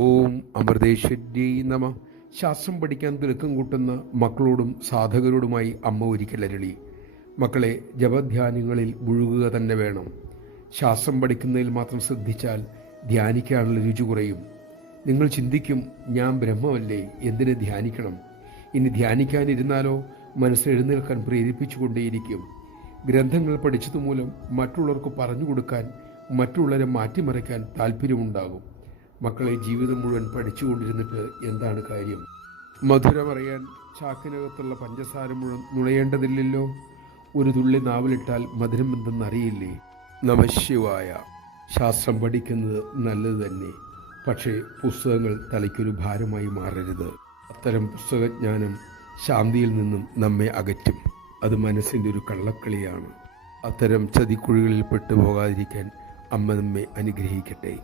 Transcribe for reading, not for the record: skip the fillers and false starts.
ഓം അമൃതേശ്വര്यै നമ. ശാസ്ത്രം പഠിക്കാൻ തിടുക്കം കൂട്ടുന്ന മക്കളോടും സാധകരോടുമായി അമ്മ ഒരിക്കൽ അരുളി, മക്കളെ, ജപധ്യാനങ്ങളിൽ മുഴുകുക തന്നെ വേണം. ശാസ്ത്രം പഠിക്കുന്നതിൽ മാത്രം ശ്രദ്ധിച്ചാൽ ധ്യാനിക്കാനുള്ള രുചി കുറയും. നിങ്ങൾ ചിന്തിക്കും, ഞാൻ ബ്രഹ്മമല്ലേ, എന്തിന് ധ്യാനിക്കണം? ഇനി ധ്യാനിക്കാനിരുന്നാലോ മനസ്സ് എഴുന്നേൽക്കാൻ പ്രേരിപ്പിച്ചുകൊണ്ടേയിരിക്കും. ഗ്രന്ഥങ്ങൾ പഠിച്ചതുമൂലം മറ്റുള്ളവർക്ക് പറഞ്ഞു കൊടുക്കാൻ, മറ്റുള്ളവരെ മാറ്റിമറിക്കാൻ താല്പര്യമുണ്ടാകും. മക്കളെ, ജീവിതം മുഴുവൻ പഠിച്ചുകൊണ്ടിരുന്നിട്ട് എന്താണ് കാര്യം? മധുരമറിയാൻ ചാക്കിനകത്തുള്ള പഞ്ചസാര മുഴുവൻ നുണയേണ്ടതില്ലല്ലോ. ഒരു തുള്ളി നാവിലിട്ടാൽ മധുരം എന്തെന്നറിയില്ലേ? നമഃശിവായ. ശാസ്ത്രം പഠിക്കുന്നത് നല്ലത് തന്നെ, പക്ഷേ പുസ്തകങ്ങൾ തലയ്ക്കൊരു ഭാരമായി മാറരുത്. അത്തരം പുസ്തകജ്ഞാനം ശാന്തിയിൽ നിന്നും നമ്മെ അകറ്റും. അത് മനസ്സിൻ്റെ ഒരു കള്ളക്കളിയാണ്. അത്തരം ചതിക്കുഴികളിൽ പെട്ടുപോകാതിരിക്കാൻ അമ്മ നമ്മെ അനുഗ്രഹിക്കട്ടെ.